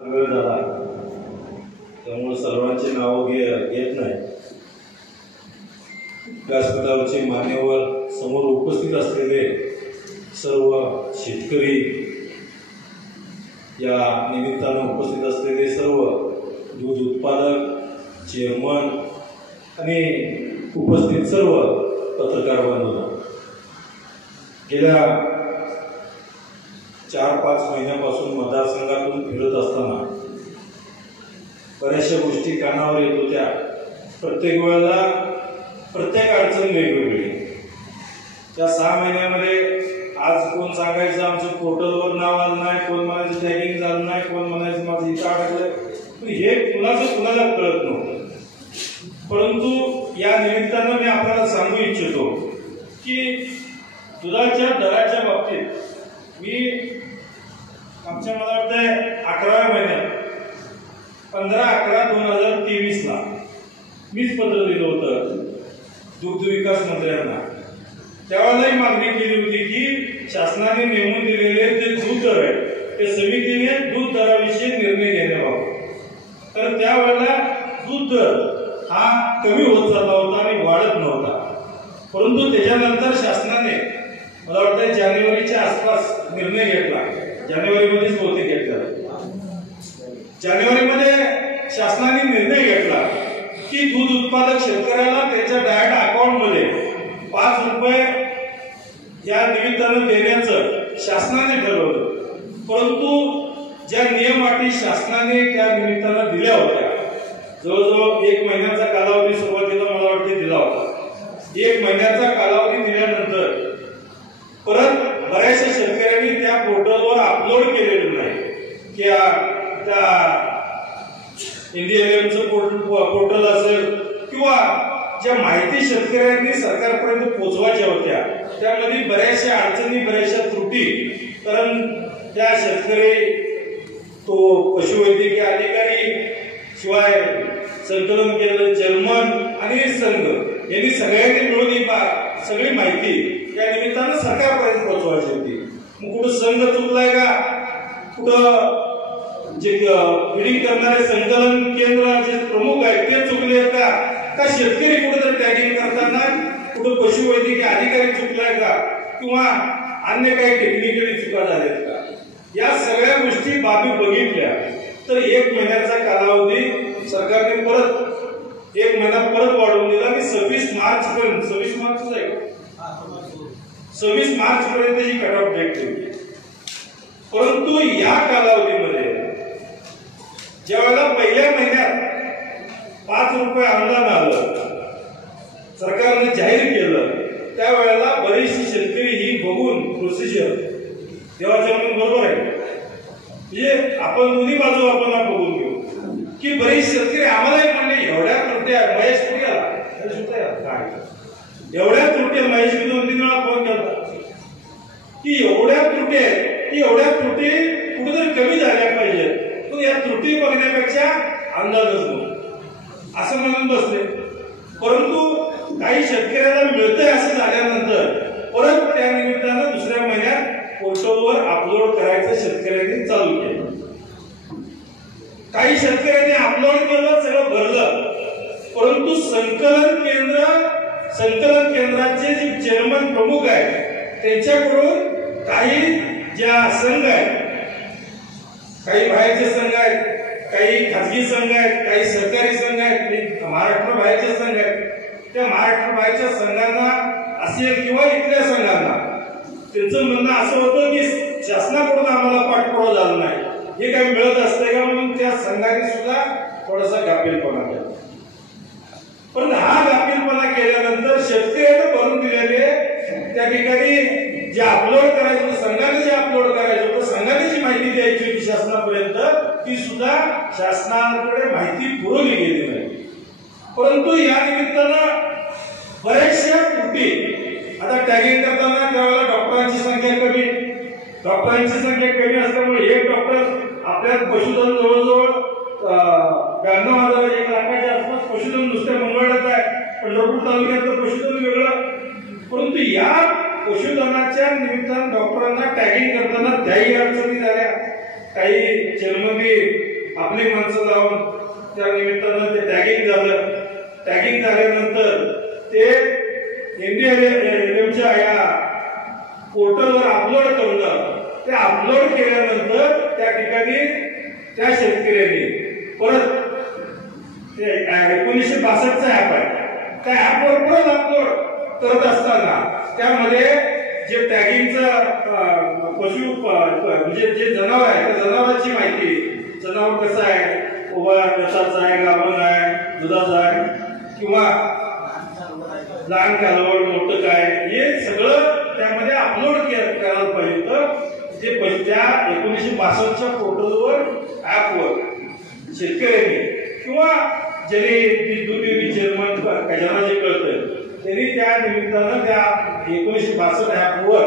वेळ झाला त्यामुळे सर्वांची नावं घेत नाही। व्यासपीठावरचे मान्यवर, समोर उपस्थित असलेले सर्व शेतकरी, या निमित्तानं उपस्थित असलेले सर्व दूध उत्पादक, चेअरमन आणि उपस्थित सर्व पत्रकार बांधवांनो, गेल्या 4-5 महिन्यापासून मतदारसंघातून फिरत असताना बऱ्याचशा गोष्टी कानावर येत होत्या। प्रत्येक वेळेला प्रत्येक अडचण वेगवेगळी। त्या 6 महिन्यामध्ये आज कोण सांगायचं आमचं पोर्टलवर नाव आलं नाही, कोण म्हणायचं टॅगिंग झालं नाही, कोण म्हणायचं माझं इथं अडकलं, हे कुणाला कळत नव्हतं। परंतु या निमित्तानं मी आपल्याला सांगू इच्छितो की दुधाच्या दराच्या बाबतीत मी आमच्या मला वाटतंय 11व्या महिन्यात 15/11/2023 ला मीच पत्र दिलं होतं दुग्ध विकास मंत्र्यांना। त्यावेळेलाही मागणी केली होती की शासनाने नेमून दिलेले जे दूध दर आहेत ते समितीने दूध दराविषयी निर्णय घेण्याबाबत। तर त्यावेळेला दूध दर हा कमी होत चालला होता आणि वाढत नव्हता। परंतु त्याच्यानंतर शासनाने मला वाटतं जानेवारीच्या आसपास निर्णय घेतला, जानेवारीमध्येच बहुतेक घेतला। जानेवारीमध्ये शासनाने निर्णय घेतला की दूध उत्पादक शेतकऱ्याला त्याच्या डायरेक्ट अकाउंटमध्ये 5 रुपये या निमित्तानं देण्याचं शासनाने ठरवलं। परंतु ज्या नियम अटी शासनाने त्या निमित्तानं दिल्या होत्या, जवळजवळ 1 महिन्याचा कालावधी सुरुवातीला मला वाटते दिला होता। 1 महिन्याचा कालावधी दिल्यानंतर परत बऱ्याचशा शेतकऱ्यांनी त्या पोर्टलवर अपलोड केलेलं नाही की त्या इंडियनचं पोर्टल असेल किंवा ज्या माहिती शेतकऱ्यांनी सरकारपर्यंत पोहोचवायच्या होत्या त्यामध्ये बऱ्याचशा अडचणी, बऱ्याचशा त्रुटी। कारण त्या शेतकरी, तो पशुवैद्यकीय अधिकारी, शिवाय संकलन केलेलं चेअरमन आणि संघ यांनी सगळ्यांनी मिळून ही सगळी माहिती या निमित्तानं सरकारपर्यंत पोहोचवायची होती। मग कुठं संघ चुकलाय का, कुठं जे बिडिंग करणारे संकलन केंद्र जे प्रमुख आहेत ते चुकले का शेतकरी कुठेतरी टॅगिंग करताना कुठं पशुवैद्यकीय अधिकारी चुकलाय का किंवा अन्य काही टेक्निकली चुका झाल्यात का, या सगळ्या गोष्टी बाबी बघितल्या तर 1 महिन्याचा कालावधी सरकारने परत 1 महिना परत वाढवून दिला आणि 26 मार्च पर्यंत 26 मार्चच आहे 26 मार्च पर्यंत ही कट ऑफ डेट ठेवली। परंतु या कालावधीमध्ये ज्यावेळेला पहिल्या महिन्यात 5 रुपये अनुदान आलं, सरकारने जाहीर केलं, त्यावेळेला बरीचशी शेतकरी ही बघून प्रोसिजर देवाच्या म्हणून बरोबर आहे, म्हणजे आपण दोन्ही बाजू आपण बघून घेऊ की बरीच शेतकरी आम्हालाही म्हणले एवढ्या त्रुट्या, महेश कुठे आला एवढ्या त्रुट्या, महेश मी 2-3 वेळा फोन केला की एवढ्या त्रुटी कुठेतरी कमी झाल्या पाहिजेत, पण या त्रुटी बघण्यापेक्षा अंदाजच नको असं म्हणून बसले। परंतु काही शेतकऱ्याला मिळतंय असं झाल्यानंतर परत त्या निमित्तानं दुसऱ्या महिन्यात पोर्टलवर अपलोड करायचं शेतकऱ्यांनी चालू केलं। काही शेतकऱ्यांनी अपलोड केलं, सगळं भरलं, परंतु संकलन केंद्राचे जे चेअरमन प्रमुख आहेत त्यांच्याकडून काही ज्या संघ आहेत, काही बाहेरचे संघ आहेत, काही खाजगी संघ आहेत, काही सरकारी संघ आहेत, महाराष्ट्र बाहेरचे संघ आहेत, त्या महाराष्ट्र बाहेरच्या संघांना असेल किंवा इथल्या संघांना त्यांचं म्हणणं असं होतं की शासनाकडून आम्हाला पाठपुरावा झाला नाही, हे काही मिळत असतंय का, म्हणून त्या संघाने सुद्धा थोडासा गाफीलपणा केला। पण हा गाफीलपणा केल्यानंतर शेतकऱ्याने भरून दिलेले त्या ठिकाणी जे अपलोड करायचं होतं, संघाने जे अपलोड करायचं होतं, संघाने जी माहिती द्यायची होती शासनापर्यंत, ती सुद्धा शासनाकडे माहिती पुरवली गेली नाही। परंतु या निमित्तानं बऱ्याचशा त्रुटी, आता टॅगिंग करताना त्यावेळेला डॉक्टरांची संख्या कमी असल्यामुळे एक डॉक्टर आपल्या पशुधन जवळजवळ 92,000 1 लाखाच्या आसपास पशुधन नुसत्या मंगळवाड्यात आहे, पंढरपूर तालुक्यातलं पशुधन वेगळं। परंतु या पशुधनाच्या निमित्तानं डॉक्टरांना टॅगिंग करताना त्याही अडचणी झाल्या, काही चेअरमननी आपली माणसं लावून त्या निमित्तानं ते टॅगिंग झालं. टॅगिंग झाल्यानंतर ते NDRFच्या या पोर्टलवर अपलोड करणं. ते अपलोड केल्यानंतर त्या ठिकाणी त्या शेतकऱ्यांनी परत ते 1962चं ऍप आहे, त्या ऍपवर परत अपलोड करत असताना त्यामध्ये जे टॅगिंगचं पशु म्हणजे जे जनावर आहे त्या जनावरांची माहिती, जनावर कसं आहे, उभा व्यथाचं आहे, गाभण आहे, दुधाचं आहे किंवा लहान कालवड, मोठं काय, हे सगळं त्यामध्ये अपलोड करायला पाहिजे होतं. जे त्या 1962च्या पोर्टलवर ऍपवर शेतकऱ्यांनी किंवा ज्यांनी दूध डेअरी चेअरमन ज्यांना जे कळतं त्यांनी त्या निमित्तानं त्या 1962 ऍपवर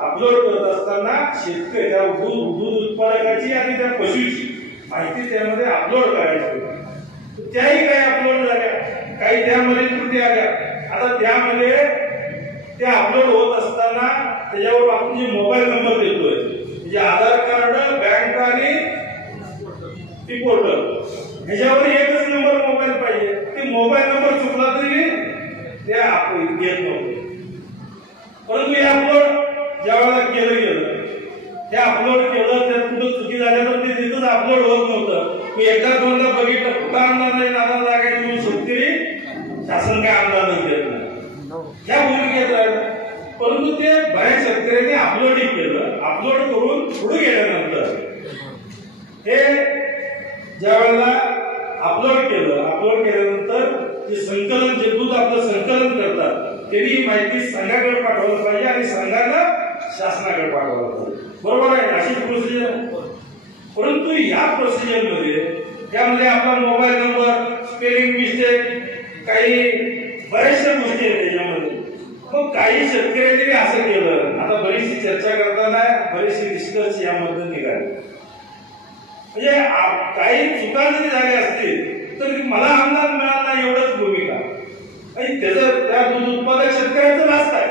अपलोड करत असताना शेतकरी त्या दूध उत्पादकाची आणि त्या पशुची माहिती त्यामध्ये अपलोड करायची. त्याही काही अपलोड झाल्या, काही त्यामध्ये त्रुटी आल्या. आता त्यामध्ये ते अपलोड होत असताना त्याच्यावर आपण जे मोबाईल नंबर देतोय म्हणजे आधार कार्ड, बँक आणि ती पोर्टल ह्याच्यावर एकच नंबर मोबाईल पाहिजे. ते मोबाईल नंबर चुकला तरी ते येत नव्हते. परंतु हे अपलोड ज्यावेळेला केलं गेलं, ते अपलोड केलं, त्यात कुठं चुकी झाल्या तर ते तिथंच अपलोड होत नव्हतं. मी एकदा दोनदा बघितलं, कुठं अंदाज नादा लागायचं म्हणून शेतकरी शासन काय अंदाजच देत नाही, ह्या भूमिकेत राहिलं. परंतु ते बऱ्याच शेतकऱ्यांनी अपलोडिंग केलं. अपलोड करून पुढे गेल्यानंतर हे ज्या वेळेला अपलोड केल्यानंतर जे संकलन, जे दूध आपलं संकलन करतात त्यांनी माहिती संघाकडे पाठवलं पाहिजे आणि संघानं शासनाकडे पाठवलं पाहिजे. बरोबर आहे, अशी प्रोसिजर. परंतु या प्रोसिजर मध्ये त्यामध्ये आपला मोबाईल नंबर, स्पेलिंग मिस्टेक, काही बऱ्याचशा गोष्टी आहेत त्याच्यामध्ये. मग काही शेतकऱ्यांनी असं केलं. आता बरीचशी चर्चा करताना बरेचसे निष्कर्ष यामध्ये निघाले. म्हणजे काही चुका जरी झाल्या असतील तर मला अंदाज मिळाला नाही एवढंच भूमिका. आणि त्याचं त्या दूध उत्पादक शेतकऱ्याचं रास्त आहे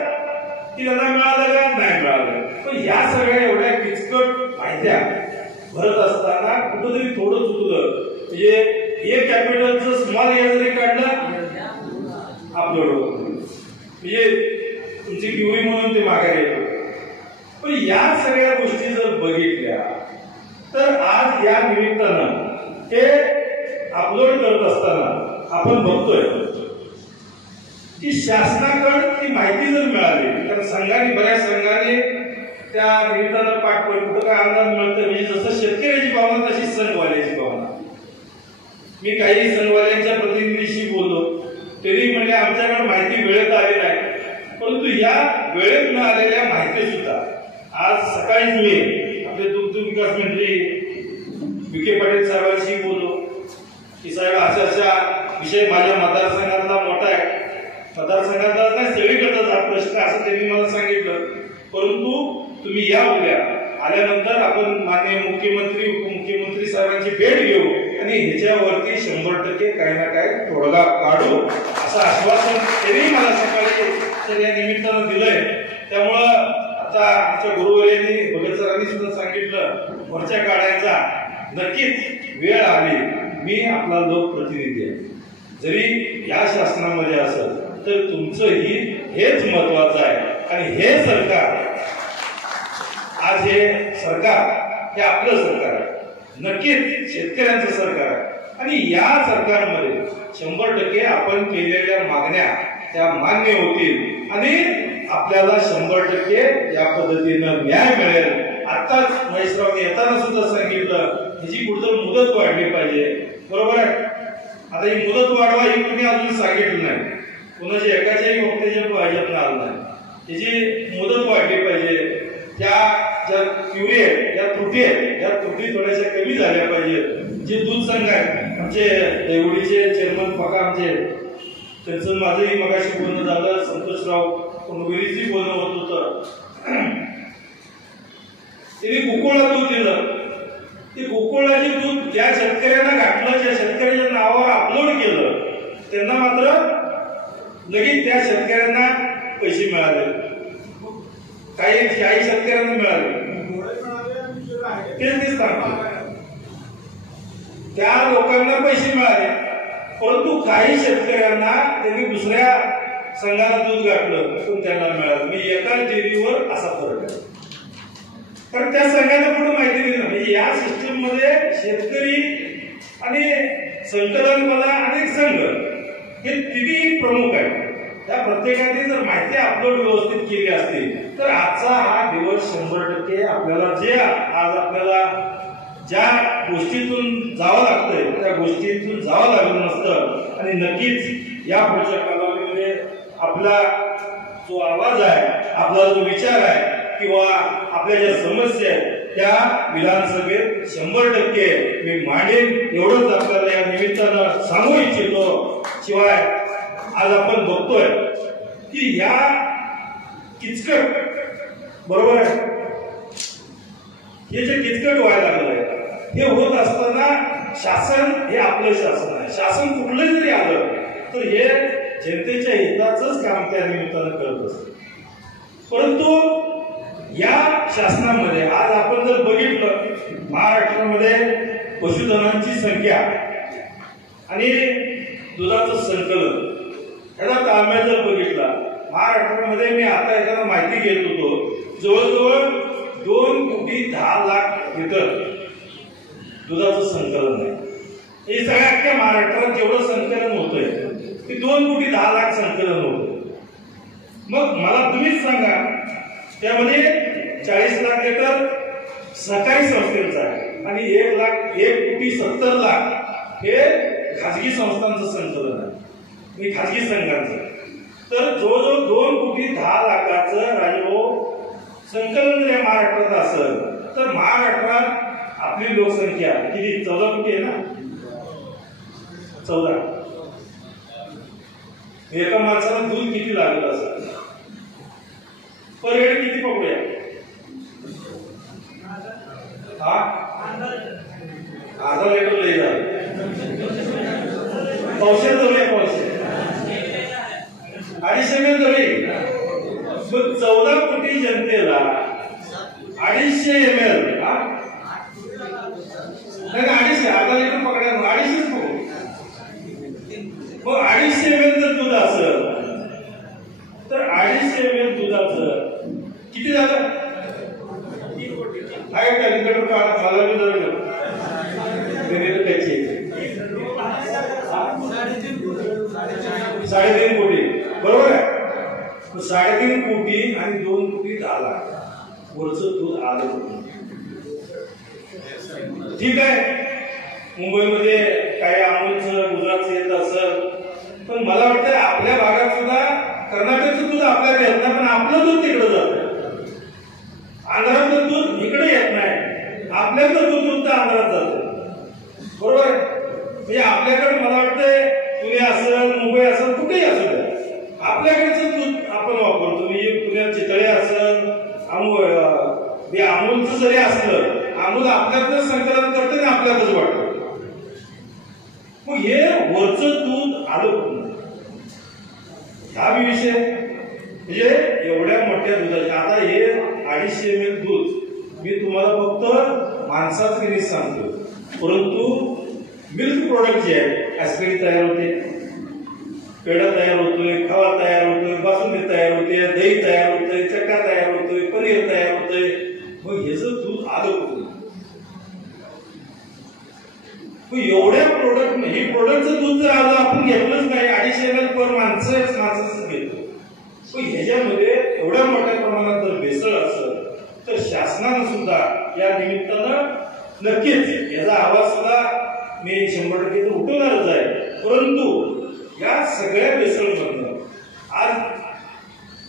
की त्यांना मिळालं का नाही मिळालं. पण या सगळ्या एवढ्या किचकट माहित्या भरत असताना कुठंतरी थोडं चुकलं. म्हणजे ए कॅपिटलचं स्मॉल ए जरी काढलं अपलोड होत, म्हणजे तुमची क्युरी म्हणून ते माघारी येतो. पण या सगळ्या गोष्टी जर बघितल्या तर आज या निमित्तानं ते अपलोड करत असताना आपण बघतोय की शासनाकडे ती माहिती जर मिळाली, तर संघाने, बऱ्याच संघाने त्या निमित्तानं पाठवलं. कुठं काय अंदाज मिळतं, म्हणजे जसं शेतकऱ्याची भावना तशी संघवाल्याची भावना. मी काही संघवाल्यांच्या प्रतिनिधीशी बोललो, तरी म्हणजे आमच्याकडे माहिती वेळेत आली नाही. परंतु या वेळेत न आलेल्या माहिती सुद्धा आज सकाळीच मी आपले दुग्ध विकास मंत्री विखे पाटील साहेबांशी बोललो की साहेब अशा विषय माझ्या मतदारसंघातला मोठा आहे, मतदारसंघातला नाही सगळीकडचा हा प्रश्न असं त्यांनी मला सांगितलं. परंतु तुम्ही या उद्या आल्यानंतर आपण माननीय मुख्यमंत्री, उपमुख्यमंत्री साहेबांची भेट घेऊ आणि ह्याच्यावरती 100% काही ना काही तोडगा काढू असं आश्वासन त्यांनी मला सकाळी या निमित्तानं दिलंय. त्यामुळं आता आमच्या गुरुवर्यांनी, भगत सरांनी सुद्धा सांगितलं, मोर्चा काढायचा नक्कीच वेळ आली. मी आपला लोकप्रतिनिधी आहे, जरी या शासनामध्ये असेल तर तुमचं हेच महत्वाचं आहे. आणि हे सरकार, आज हे सरकार हे आपलं सरकार आहे, नक्कीच शेतकऱ्यांचं सरकार आहे. आणि या सरकारमध्ये 100% आपण केलेल्या मागण्या त्या मान्य होतील आणि आपल्याला 100% या पद्धतीनं न्याय मिळेल. आताच महेशरावने येताना सुद्धा सांगितलं ह्याची कुठं मुदत वाढली पाहिजे. बरोबर आहे. आता ही मुदत वाढवा ही कुणी अजून सांगितलं नाही, कुणाच्या एकाच्याही वक्त्याच्या भाजपनं आलं नाही. त्याची मुदत वाढली पाहिजे. त्या ज्या क्युरी आहेत, या त्रुटी आहेत, या त्रुटी थोड्याशा कमी झाल्या पाहिजेत. जे दूध संघ आहेत, आमचे देवडीचे चेअरमन पका आमचे, त्यांचं माझंही मगाशी बोलणं झालं, संतोषराव कुणबेरीची बोलणं होत होतं. त्यांनी गोकुळला दूध दिलं. ते गोकुळाचे दूध ज्या शेतकऱ्यांना घातलं, ज्या शेतकऱ्याच्या नावावर अपलोड केलं, त्यांना मात्र लगेच त्या शेतकऱ्यांना पैसे मिळाले. काही शेतकऱ्यांना मिळाले. तेच सांगतो. त्या लोकांना पैसे मिळाले, परंतु काही शेतकऱ्यांना त्यांनी दुसऱ्या संघाला दूध गाठलं पण त्यांना मिळालं. म्हणजे एकाच डेअरीवर असा फरक आहे. कारण त्या संघाला पुढे माहिती दिली. म्हणजे या सिस्टीम मध्ये शेतकरी आणि संकलनवाला आणि संघ हे तिन्ही प्रमुख आहेत. त्या प्रत्येकाने जर माहिती अपलोड व्यवस्थित केली असती तर आजचा हा दिवस 100% आपल्याला जे आज आपल्याला ज्या गोष्टीतून जावं लागतंय त्या गोष्टीतून जावं लागलं नसतं. आणि नक्कीच या पुढच्या कालावधीमध्ये आपला जो आवाज आहे, आपला जो विचार आहे किंवा आपल्या ज्या समस्या आहेत त्या विधानसभेत 100% मी मांडेन, एवढंच आपल्याला या निमित्तानं सांगू इच्छितो. शिवाय आज आपण बघतोय की या किचकट बरोबर आहे, हे जे किचकट व्हायला लागलंय हे होत असताना शासन हे आपलं शासन आहे. शासन कुठलंही जरी आलं तर हे जनतेच्या हिताचंच काम त्या निमित्तानं करत असतं. परंतु या शासनामध्ये आज आपण जर बघितलं महाराष्ट्रामध्ये पशुधनांची संख्या आणि दुधाचं संकलन याचा ताळमेळ जर बघितला, महाराष्ट्रामध्ये मी आता एखादा माहिती घेत होतो, जवळजवळ 2,10,00,000 लिटर दुधाचं संकलन आहे. हे सगळ्या अख्ख्या महाराष्ट्रात जेवढं संकलन होतंय ते 2,10,00,000 संकलन होतंय. मग मला तुम्हीच सांगा, त्यामध्ये 40 लाख लिटर सहकारी संस्थेचं आहे आणि 1,70,00,000 हे खाजगी संस्थांचं संकलन आहे, खाजगी संघांचं. तर जवळजवळ 2,10,00,000 राजभाऊ संकलन जर महाराष्ट्रात असेल तर महाराष्ट्रात आपली लोकसंख्या किती? 14 कोटी आहे ना, 14. एका माणसाला दूध किती लागत असेल? पर हेड किती पकडूया? अर्धा लिटर लई झालं. पावशे जवळ पावशे 250 ml जवळ. मग 14 कोटी जनतेला 250 ml नाही 250 अर्धा लिटर पकड्या 250 पकडू. मग 250 ml जर दूध असेल तर 250 ml दुधाचं किती झालं? आहे का लिटर मला बी जवळ त्याची 3.5 कोटी बरोबर आहे. 3.5 कोटी आणि 2,10,00,000 वरचं दूध आलं. ठीक आहे, मुंबईमध्ये काही अमूलचं दुधाचं येत असं, पण मला वाटतं आपल्या भागात सुद्धा कर्नाटकचं दूध आपल्याला येत नाही, पण आपलं दूध तिकडे जातं. आंध्रातलं दूध इकडे येत नाही, आपल्याकडं दूध आंध्रात जातं. बरोबर. म्हणजे आपल्याकडे मला वाटतंय पुणे असेल मुंबई असेल कुठेही असू द्या आपल्याकडचं दूध आपण वापरतो. म्हणजे पुण्यात चितळे असेल अमूलचं जरी असलं, अमूल आपल्याकडे संकलन करते आणि आपल्याकडे वाटतं. मग हे वरचं दूध आलं कुठून? हा बी विषय. म्हणजे एवढ्या मोठ्या दुधाचे आता हे 250 ml दूध मी तुम्हाला फक्त माणसाच किती सांगतो, परंतु मिल्क प्रोडक्ट जे आहे, आईस्क्रीम तयार होते, पेढा तयार होतोय, खवा तयार होतोय, बासुंदी तयार होते, दही तयार होतोय, चक्का तयार होतोय, पनीर तयार होतोय. मग ह्याचं दूध आलं कुठून? एवढ्या प्रोडक्ट ही प्रोडक्टचं दूध जर आज आपण घेतलंच नाही, 250 ml पर माणसं घेतो. पण ह्याच्यामध्ये एवढ्या मोठ्या प्रमाणात जर भेसळ असेल तर शासनानं सुद्धा या निमित्तानं नक्कीच याचा आवाज सुद्धा मी 100% उठवणारच आहे. परंतु या सगळ्या भेसळमधनं आज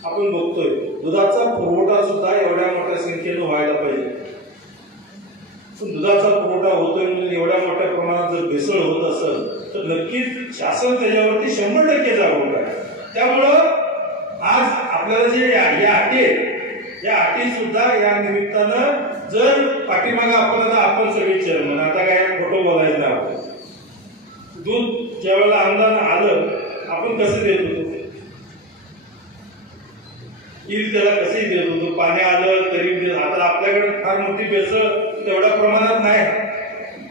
आपण बघतोय दुधाचा पुरवठा सुद्धा एवढ्या मोठ्या संख्येनं व्हायला पाहिजे. पण दुधाचा पुरवठा होतोय म्हणून एवढ्या मोठ्या प्रमाणात जर भेसळ होत असेल तर नक्कीच शासन त्याच्यावरती 100% जागरूक आहे. त्यामुळं आज आपल्याला जे या अटी आहेत या अटी सुद्धा या निमित्तानं जर पाठीमागा आपण सगळे चेअरमन आता काय खोटं बोलायचं नाही. आपण दूध ज्यावेळेला अनुदान आलं आपण कसं देत होतो, त्याला कसंही देत होतो, पाणी आलं तरी. आता आपल्याकडे फार मोठी भेसळ तेवढ्या प्रमाणात नाही,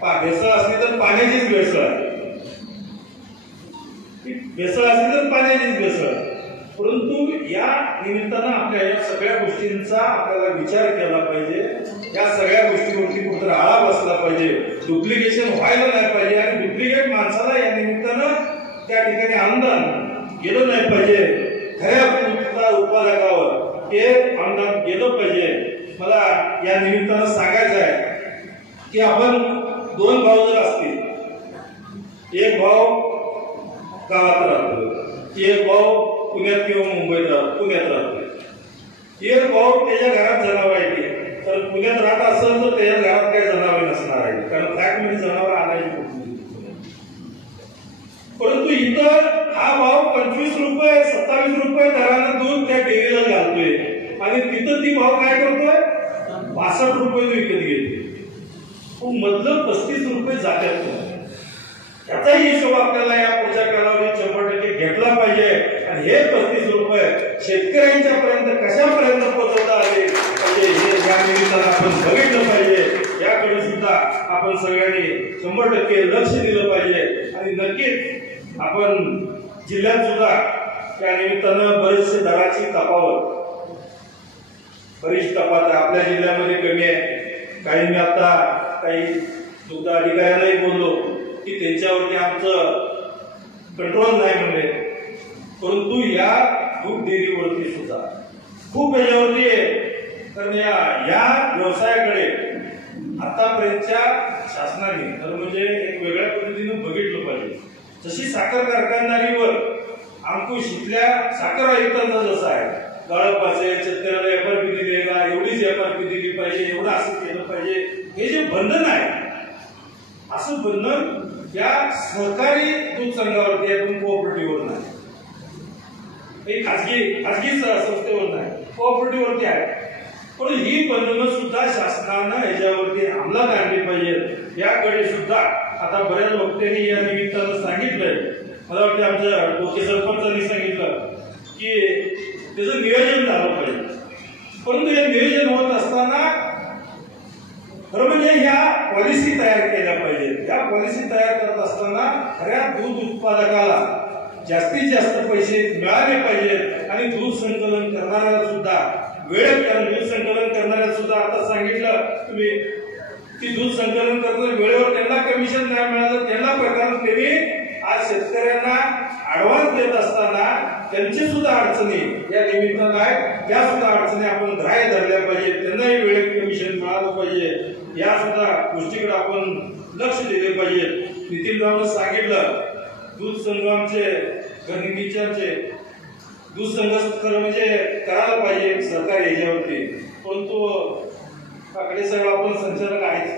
भेसळ असली तर पाण्याचीच भेसळ आहे, भेसळ असली तर पाण्याचीच भेसळ. परंतु या निमित्तानं आपल्या या सगळ्या गोष्टींचा आपल्याला विचार केला पाहिजे. या सगळ्या गोष्टीवरती कुठेतरी आळा बसला पाहिजे, डुप्लिकेशन व्हायला नाही पाहिजे आणि डुप्लिकेट माणसाला या निमित्तानं त्या ठिकाणी अनुदान गेलं नाही पाहिजे. खऱ्या उत्पादकावर हे अनुदान गेलं पाहिजे. मला या निमित्तानं सांगायचं आहे की आपण दोन भाऊ जर असतील, एक भाऊ गावात राहतो, एक भाऊ पुण्यात किंवा मुंबईत पुण्यात राहतो, एक भाऊ त्याच्या घरात जनावर आहे, तर पुण्यात राहत असेल तर त्याच्या घरात काही जनावर नसणार आहे, कारण फ्लॅटमध्ये जनावर आणायची कुठली. परंतु इथं हा भाव 25 रुपये 27 रुपये दरानं दूध त्या डेअरीला घालतोय आणि तिथं ती भाव काय करतोय 62 रुपये विकत घेतोय. मधलं 35 रुपये जात्यात. याचाही हिशोब आपल्याला या पुढच्या कालावधीत 100% घेतला पाहिजे आणि हे 35 रुपये शेतकऱ्यांच्या पर्यंत कशापर्यंत पोहोचवता आले पाहिजे हे या निमित्तानं आपण बघितलं पाहिजे. याकडे सुद्धा आपण सगळ्यांनी 100% लक्ष दिलं पाहिजे आणि नक्कीच आपण जिल्ह्यात सुद्धा त्या निमित्तानं बरेचसे दराची तफावत बरीच तफावत आपल्या जिल्ह्यामध्ये कमी आहे. काही मी आता काही दुग्ध अधिकाऱ्यांनाही बोललो की त्यांच्यावरती आमचं कंट्रोल नाही म्हणले, परंतु या दूध डेअरीवरती सुद्धा खूप याच्यावरती आहे. कारण या व्यवसायाकडे आतापर्यंतच्या शासनाने तर म्हणजे एक वेगळ्या पद्धतीने बघितलं पाहिजे. जशी साखर कारखानदारीवर अंकुश इथल्या साखर आयुक्तांचा जसा आहे, गाळप असेल, शेतकऱ्याला एफआरपी दिली का, एवढीच एफआरपी दिली पाहिजे, एवढं असं केलं पाहिजे, हे जे बंधन आहे असं बंधन या सहकारी दूध संघावरती आहे, कोऑपरेटिव्हवर नाही, खाजगी संस्थेवर नाही, कोऑपरेटिव्हवरती आहे. पण ही बंधनं सुद्धा शासनानं याच्यावरती अंमलात आणली पाहिजेत. याकडे सुद्धा आता बऱ्याच वक्त्यांनी या निमित्तानं सांगितलंय. मला वाटतं आमच्या डोके सरपंचांनी सांगितलं की त्याचं नियोजन झालं पाहिजे. परंतु हे नियोजन होत असताना खरं म्हणजे ह्या पॉलिसी तयार केल्या पाहिजेत. या पॉलिसी तयार करत असताना खऱ्या दूध उत्पादकाला जास्तीत जास्त पैसे मिळाले पाहिजेत आणि दूध संकलन करणाऱ्याला सुद्धा वेळेत दूध संकलन करणाऱ्याला सुद्धा आता सांगितलं तुम्ही की दूध संकलन करताना वेळेवर त्यांना कमिशन नाही मिळालं, त्यांना प्रकार त्यांनी आज शेतकऱ्यांना ऍडव्हान्स देत असताना त्यांची सुद्धा अडचणी या निमित्तानं आहेत, त्या सुद्धा अडचणी आपण ग्राह्य धरल्या पाहिजे, त्यांनाही वेळेत कमिशन मिळालं पाहिजे. या सुद्धा गोष्टीकडे आपण लक्ष दिले पाहिजे. नितीनरावनं सांगितलं दूध संघ आमचे गणितीचे दूध संघ खरं म्हणजे करायला पाहिजे सरकार याच्यावरती, परंतु काकडे साहेब आपण संचालक आहेत.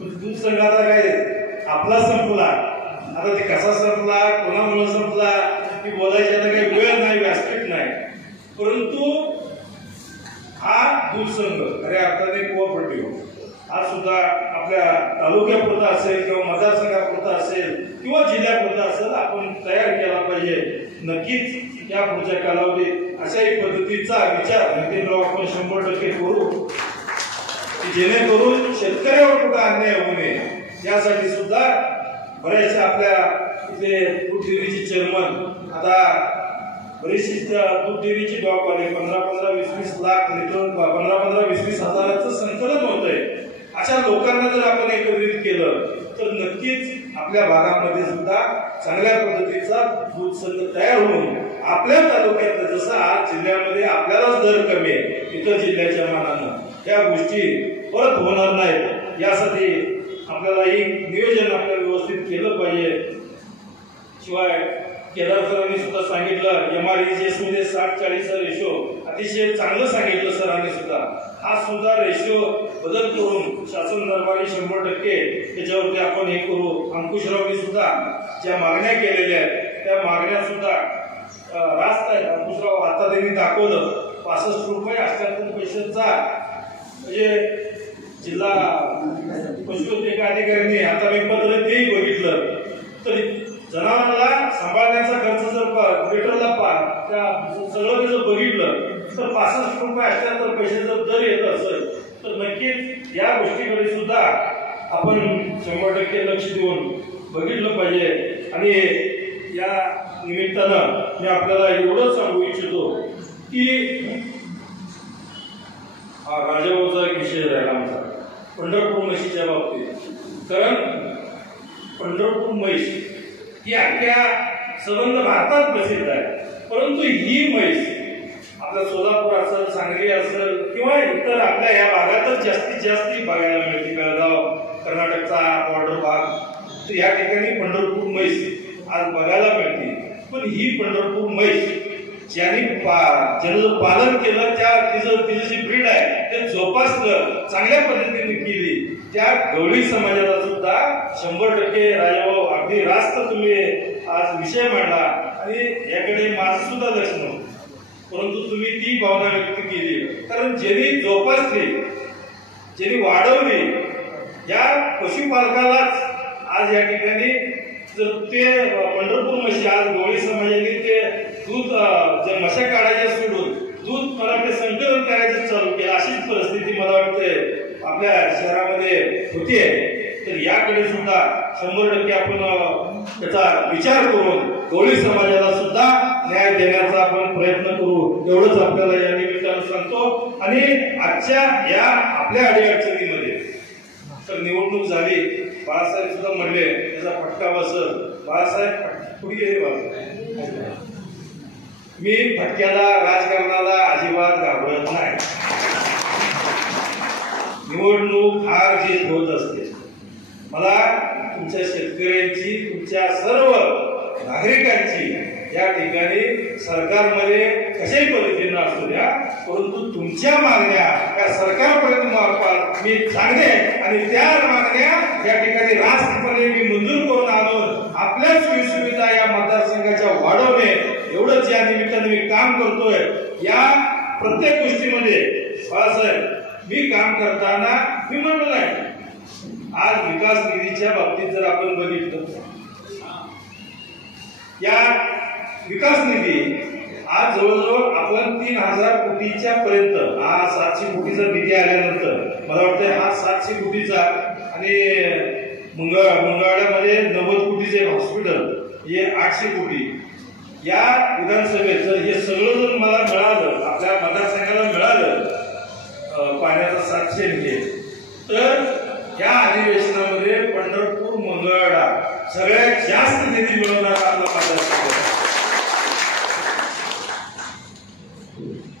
दूध संघ आता काय आपला संपला, आता ते कसा संपला, कोणामुळे संपला की बोलायची आता काही वेळ नाही, व्यासपीठ नाही. परंतु हा दूध संघ खऱ्या अर्थाने कोऑपरेटिव्ह हा सुद्धा आपल्या तालुक्यापुरता असेल किंवा मतदारसंघापुरता असेल किंवा जिल्ह्यापुरता असेल आपण तयार केला पाहिजे. नक्कीच या पुढच्या कालावधीत अशाही पद्धतीचा विचार नितीनराव आपण 100% करू की जेणेकरून शेतकऱ्यावर कुठं अन्याय होऊ नये. यासाठी सुद्धा बऱ्याचशा आपल्या इथे दूध डेअरीचे चेअरमन आता बरीचशी दूध डेअरीची डॉक आले 15-20 लाख लिटर 15-20 हजाराचं संकलन होत आहे. अशा लोकांना जर आपण एकत्रित केलं तर नक्कीच आपल्या भागामध्ये सुद्धा चांगल्या पद्धतीचा दूध संघ तयार होऊन आपल्या तालुक्यात जसं आज जिल्ह्यामध्ये आपल्यालाच दर कमी आहे इतर जिल्ह्याच्या मानानं त्या गोष्टी परत होणार नाहीत. यासाठी आपल्याला एक नियोजन आपल्याला व्यवस्थित केलं पाहिजे. शिवाय केदार सरांनी सुद्धा सांगितलं MREGS मध्ये 60-40 रेशो अतिशय चांगलं सांगितलं सरांनी सुद्धा. हा सुद्धा रेशो बदल करून शासन दरबारी 100% त्याच्यावरती आपण हे करू. अंकुशरावनी सुद्धा ज्या मागण्या केलेल्या आहेत त्या मागण्या सुद्धा रास्त आहेत. अंकुशराव आता त्यांनी दाखवलं 65 रुपये 78 पैशांचा म्हणजे जिल्हा पशुवैद्यक अधिकाऱ्यांनी आता मी पत्र तेही बघितलं तर जनावराला सांभाळण्याचा खर्च जर लिटरला त्या सगळं त्याचं बघितलं तर 65 रुपये 78 पैसे जर दर येत असेल तर नक्कीच या गोष्टीकडे सुद्धा आपण घेऊन बघितलं पाहिजे। आणि या निमित्तानं मी आपल्याला एवढं सांगू इच्छितो की राजाभाऊचा एक विषय राहिला आमचा पंढरपूर म्हशीच्या बाबतीत। कारण पंढरपूर म्हैस ही अख्ख्या संबंध भारतात प्रसिद्ध आहे, परंतु ही म्हैस आपल्या सोलापूर असेल, सांगली असेल किंवा इतर आपल्या या भागातच जास्तीत जास्त बघायला मिळते। बेळगाव, कर्नाटकचा बॉर्डर भाग, तर या ठिकाणी पंढरपूर म्हैस आज बघायला मिळते। पण ही पंढरपूर म्हैस ज्यानं पालन केलं, तिचं जी ब्रीड आहे ते जोपासलं, चांगल्या पद्धतीने केली, त्या गवळी समाजाला सुद्धा 100% राजाभाऊ अगदी रास्त तुम्ही आज विषय मांडला आणि याकडे माझं सुद्धा लक्ष नव्हतं, परंतु तुम्ही ती भावना व्यक्त केली। कारण ज्यांनी जोपासली, ज्यांनी वाढवली, या पशुपालकालाच आज या ठिकाणी जर ते पंढरपूर म्हशी आज गवळी समाजाने ते दूध जे म्हशा काढायच्या सोडून दूध मला ते संकलन करायचं चालू केलं, अशीच परिस्थिती मला वाटते आपल्या शहरामध्ये होतीये। तर याकडे सुद्धा 100% आपण त्याचा विचार करून गवळी समाजाला सुद्धा न्याय देण्याचा आपण प्रयत्न करू, एवढंच आपल्याला या निमित्तानं सांगतो। आणि आजच्या या आपल्या अडीअडचणीमध्ये तर निवडणूक झाली, बाळासाहेब सुद्धा म्हणले त्याचा फटका बसत, बाळासाहेब पुढे गेले। मी फटक्याला, राजकारणाला अजिबात घाबरत नाही। निवडणूक हार जीत होत असते। मला तुमच्या शेतकऱ्यांची, तुमच्या सर्व नागरिकांची या ठिकाणी सरकारमध्ये कशाही पद्धतीनं असू द्या, परंतु तुमच्या मागण्या या सरकारपर्यंत मी सांगणे आणि त्या मागण्या या ठिकाणी राष्ट्रपती मी मंजूर करून आणून आपल्या सोयीसुविधा या मतदारसंघाच्या वाढवणे, एवढंच या निमित्ताने मी काम करतोय। या प्रत्येक गोष्टीमध्ये बाळासाहेब मी काम करताना मी म्हणलो नाही, आज विकास निधीच्या बाबतीत जर आपण बघितलं, या विकास निधी आज जवळजवळ आपण 3000 कोटीच्या पर्यंत, हा 700 कोटीचा निधी आल्यानंतर मला वाटतं हा 700 कोटीचा आणि मंगळवाड्यामध्ये 90 कोटीचे हॉस्पिटल, हे 800 कोटी या विधानसभेत जर हे सगळं जर मला मिळालं, आपल्या मतदारसंघाला मिळालं पाण्याचा 700 निधी, तर या अधिवेशनामध्ये पंढरपूर मंगळवाडा सगळ्यात जास्त निधी मिळवणारा आपला मतदारसंघ।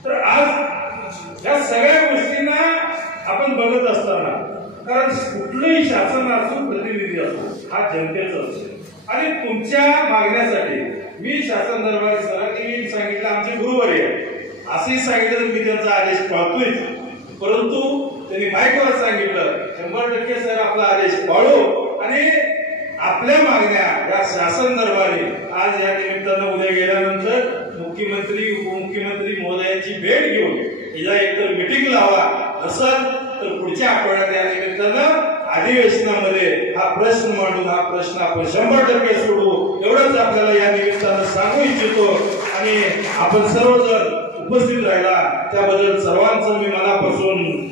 तर आज या सगळ्या गोष्टींना आपण बघत असताना, कारण कुठलंही शासन असो, प्रतिनिधी असो, हा जनतेचा असतो आणि तुमच्या मागण्यासाठी मी शासन दरबारी सरांनी सांगितलं, आमचे गुरुवारी असंही सांगितलं, मी त्यांचा आदेश पाळतोय, परंतु त्यांनी माईकवर सांगितलं 100% सर आपला आदेश पाळू आणि आपल्या मागण्या या शासन दरबारी आज या निमित्तानं उद्या गेल्यानंतर मुख्यमंत्री, उपमुख्यमंत्री महोदयांची भेट घेऊन याला एकतर मिटिंग लावा, नसेल तर पुढच्या आठवड्यात या निमित्तानं अधिवेशनामध्ये हा प्रश्न मांडून हा प्रश्न आपण 100% सोडवू, एवढंच आपल्याला या निमित्तानं सांगू इच्छितो। आणि आपण सर्वजण उपस्थित राहिला त्याबद्दल सर्वांचं मी मनापासून